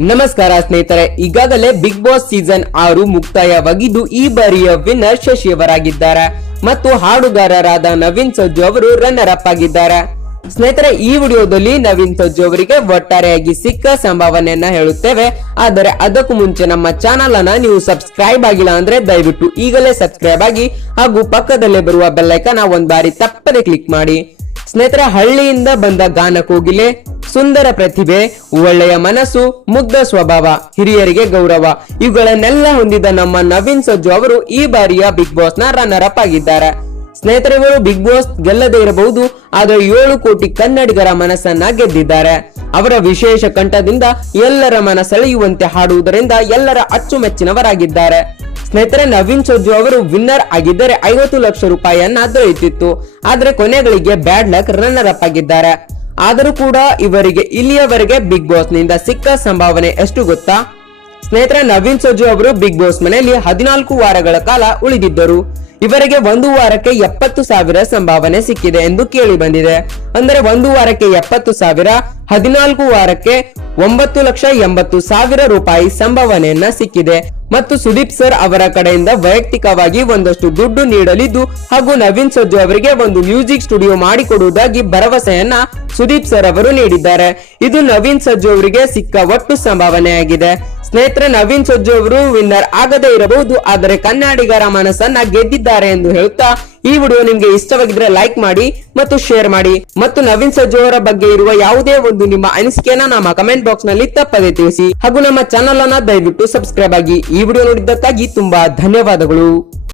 ನಮಸ್ಕಾರ ಸ್ನೇಹಿತರೆ, ಈಗಾಗಲೇ ಬಿಗ್ ಬಾಸ್ ಸೀಸನ್ ಆರು ಮುಕ್ತಾಯವಾಗಿದ್ದು, ಈ ಬಾರಿಯ ವಿನ್ನರ್ ಶಶಿಯವರಾಗಿದ್ದಾರೆ. ಮತ್ತು ಹಾಡುಗಾರರಾದ ನವೀನ್ ಸಜ್ಜು ಅವರು ರನ್ನರ್ ಅಪ್ ಆಗಿದ್ದಾರೆ. ಸ್ನೇಹಿತರೆ, ಈ ವಿಡಿಯೋದಲ್ಲಿ ನವೀನ್ ಸಜ್ಜು ಅವರಿಗೆ ಒಟ್ಟಾರೆಯಾಗಿ ಸಿಕ್ಕ ಸಂಭಾವನೆಯನ್ನ ಹೇಳುತ್ತೇವೆ. ಆದರೆ, ಅದಕ್ಕೂ ಮುಂಚೆ ನಮ್ಮ ಚಾನಲ್ ಅನ್ನ ನೀವು ಸಬ್ಸ್ಕ್ರೈಬ್ ಆಗಿಲ್ಲ ಅಂದ್ರೆ ದಯವಿಟ್ಟು ಈಗಲೇ ಸಬ್ಸ್ಕ್ರೈಬ್ ಆಗಿ ಹಾಗೂ ಪಕ್ಕದಲ್ಲೇ ಬರುವ ಬೆಲ್ಲೈಕನ್ ಒಂದ್ ಬಾರಿ ತಪ್ಪದೆ ಕ್ಲಿಕ್ ಮಾಡಿ. ಸ್ನೇಹಿತರೆ, ಹಳ್ಳಿಯಿಂದ ಬಂದ ಗಾನ ಕೋಗಿಲೆ ಸುಂದರ ಪ್ರತಿಭೆ, ಒಳ್ಳೆಯ ಮನಸ್ಸು, ಮುಗ್ಧ ಸ್ವಭಾವ, ಹಿರಿಯರಿಗೆ ಗೌರವ, ಇವುಗಳನ್ನೆಲ್ಲ ಹೊಂದಿದ ನಮ್ಮ ನವೀನ್ ಸಜ್ಜು ಅವರು ಈ ಬಾರಿಯ ಬಿಗ್ ಬಾಸ್ನ ರನ್ನರ್ ಅಪ್ ಆಗಿದ್ದಾರೆ. ಸ್ನೇಹಿತರೆ ಇವರು ಬಿಗ್ ಬಾಸ್ ಗೆಲ್ಲದೇ ಇರಬಹುದು, ಆದರೆ ಏಳು ಕೋಟಿ ಕನ್ನಡಿಗರ ಮನಸ್ಸನ್ನ ಗೆದ್ದಿದ್ದಾರೆ. ಅವರ ವಿಶೇಷ ಕಂಠದಿಂದ ಎಲ್ಲರ ಮನ ಸೆಳೆಯುವಂತೆ ಹಾಡುವುದರಿಂದ ಎಲ್ಲರ ಅಚ್ಚುಮೆಚ್ಚಿನವರಾಗಿದ್ದಾರೆ. ಸ್ನೇಹಿತರೆ, ನವೀನ್ ಸಜ್ಜು ಅವರು ವಿನ್ನರ್ ಆಗಿದ್ದರೆ ಐವತ್ತು ಲಕ್ಷ ರೂಪಾಯಿಯನ್ನ ದೊರೆಯುತ್ತಿತ್ತು. ಆದರೆ ಕೊನೆಗಳಿಗೆ ಬ್ಯಾಡ್ ಲಕ್ ರನ್ನರ್ ಅಪ್ ಆಗಿದ್ದಾರೆ. ಆದರೂ ಕೂಡ ಇವರಿಗೆ ಇಲ್ಲಿಯವರೆಗೆ ಬಿಗ್ ಬಾಸ್ನಿಂದ ಸಿಕ್ಕ ಸಂಭಾವನೆ ಎಷ್ಟು ಗೊತ್ತಾ? ಸ್ನೇಹಿತರ, ನವೀನ್ ಸೋಜು ಅವರು ಬಿಗ್ ಬಾಸ್ ಮನೆಯಲ್ಲಿ ಹದಿನಾಲ್ಕು ವಾರಗಳ ಕಾಲ ಉಳಿದಿದ್ದರು. ಇವರಿಗೆ ಒಂದು ವಾರಕ್ಕೆ ಎಪ್ಪತ್ತು ಸಾವಿರ ಸಂಭಾವನೆ ಸಿಕ್ಕಿದೆ ಎಂದು ಕೇಳಿ ಬಂದಿದೆ. ಅಂದರೆ ಒಂದು ವಾರಕ್ಕೆ ಎಪ್ಪತ್ತು ಸಾವಿರ, ಹದಿನಾಲ್ಕು ವಾರಕ್ಕೆ ಒಂಬತ್ತು ಲಕ್ಷ ಎಂಬತ್ತು ಸಾವಿರ ರೂಪಾಯಿ ಸಂಭಾವನೆಯನ್ನ ಸಿಕ್ಕಿದೆ. ಮತ್ತು ಸುದೀಪ್ ಸರ್ ಅವರ ಕಡೆಯಿಂದ ವೈಯಕ್ತಿಕವಾಗಿ ಒಂದಷ್ಟು ದುಡ್ಡು ನೀಡಲಿದ್ದು ಹಾಗೂ ನವೀನ್ ಸಜ್ಜು ಅವರಿಗೆ ಒಂದು ಮ್ಯೂಸಿಕ್ ಸ್ಟುಡಿಯೋ ಮಾಡಿಕೊಡುವುದಾಗಿ ಭರವಸೆಯನ್ನ ಸುದೀಪ್ ಸರ್ ಅವರು ನೀಡಿದ್ದಾರೆ. ಇದು ನವೀನ್ ಸಜ್ಜು ಅವರಿಗೆ ಸಿಕ್ಕ ಒಟ್ಟು ಸಂಭಾವನೆಯಾಗಿದೆ ಸ್ನೇಹಿತರೆ, ನವೀನ್ ಸಜ್ಜು ಅವರು ವಿನ್ನರ್ ಆಗದೇ ಇರಬಹುದು, ಆದರೆ ಕನ್ನಡಿಗರ ಮನಸ್ಸನ್ನ ಗೆದ್ದಿದ್ದಾರೆ ಎಂದು ಹೇಳುತ್ತಾ ಈ ವಿಡಿಯೋ ನಿಮ್ಗೆ ಇಷ್ಟವಾಗಿದ್ರೆ ಲೈಕ್ ಮಾಡಿ ಮತ್ತು ಶೇರ್ ಮಾಡಿ. ಮತ್ತು ನವೀನ್ ಸಜ್ಜು ಬಗ್ಗೆ ಇರುವ ಯಾವುದೇ ಒಂದು ನಿಮ್ಮ ಅನಿಸಿಕೆಯನ್ನ ನಮ್ಮ ಕಮೆಂಟ್ ಬಾಕ್ಸ್ನಲ್ಲಿ ತಪ್ಪದೆ ತಿಳಿಸಿ. ಹಾಗೂ ನಮ್ಮ ಚಾನಲ್ ಅನ್ನ ದಯವಿಟ್ಟು ಸಬ್ಸ್ಕ್ರೈಬ್ ಆಗಿ ಈ ವಿಡಿಯೋ ನೋಡಿದ್ದಕ್ಕಾಗಿ ತುಂಬಾ ಧನ್ಯವಾದಗಳು.